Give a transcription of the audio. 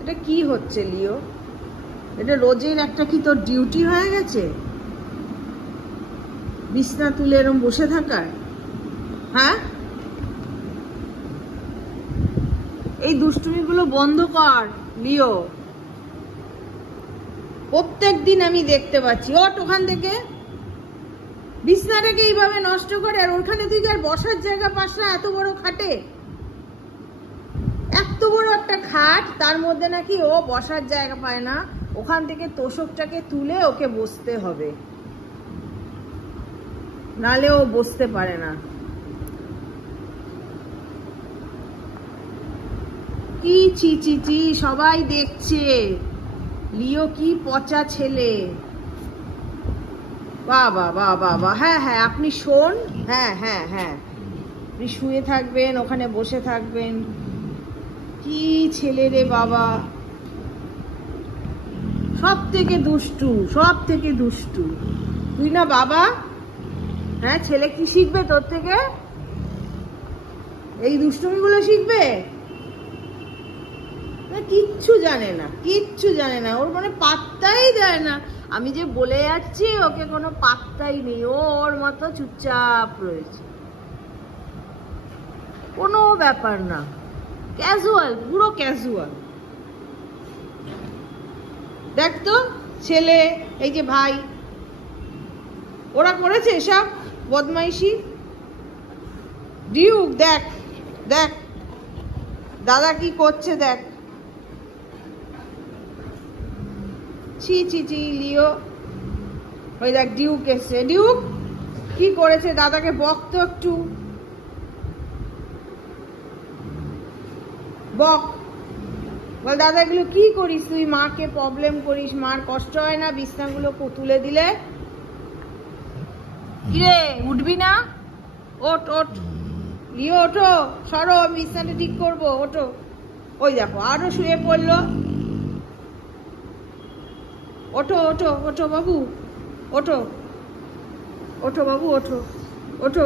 এটা কি হচ্ছে লিও? এটা রোজের একটা কি তোর ডিউটি হয়ে গেছে? বিছনা তুলে এরম বসে থাকার? হ্যাঁ, এই দুষ্টুমিগুলো বন্ধ কর লিও। প্রত্যেক দিন আমি দেখতে পাচ্ছি। ওঠ ওখান থেকে, বিছনাটাকে এইভাবে নষ্ট করে। আর ওখানে তুই আর বসার জায়গা পাস না? এত বড় খাটে, এত বড় একটা খাট, তার মধ্যে নাকি ও বসার জায়গা পায় না। ওখান থেকে তোষকটাকে তুলে ওকে বসতে হবে, নালে ও বসতে পারে না। কি চি চি চি, সবাই দেখছে। লিও কি পচা ছেলে। বাবা বাবা বাবা। হ্যাঁ হ্যাঁ, আপনি শোন। হ্যাঁ হ্যাঁ হ্যাঁ, আপনি শুয়ে থাকবেন, ওখানে বসে থাকবেন। কি ছেলে রে বাবা, সব থেকে দুষ্টু, সব থেকে দুষ্টু তুই না বাবা? হ্যাঁ, ছেলে কি শিখবে তোর থেকে? এই দুষ্টুমিগুলো শিখবে? কিচ্ছু জানে না, কিচ্ছু জানে না। ওর মানে পাত্তাই দেয় না। আমি যে বলে যাচ্ছি ওকে কোনো পাত্তাই নেই। ওর মতো চুপচাপ রয়েছে, কোনো ব্যাপার না, ক্যাজুয়াল, পুরো ক্যাজুয়াল। দেখ তো ছেলে, এই যে ভাই, ওরা করেছে এসব বদমাইশি। ডিউক দেখ, দেখ দাদা কি করছে দেখ। ছি ছি ছি লিও। ওই দেখ ডিউক এসছে। ডিউক কি করেছে? দাদাকে বক তো একটু, বক। বল দাদা এগুলো কি করিস তুই? মাকে প্রবলেম করিস, মার কষ্ট হয় না বিছনাগুলো তুলে দিলে? কিরে উঠবি না? ওঠ ওঠ লিও, ওঠো, সরো, আমি বিছনাটা ঠিক করবো, ওঠো। ওই দেখো আরো শুয়ে পড়লো। ওঠো ওঠো ওঠো বাবু, ওঠো ওঠো বাবু, ওঠো ওঠো।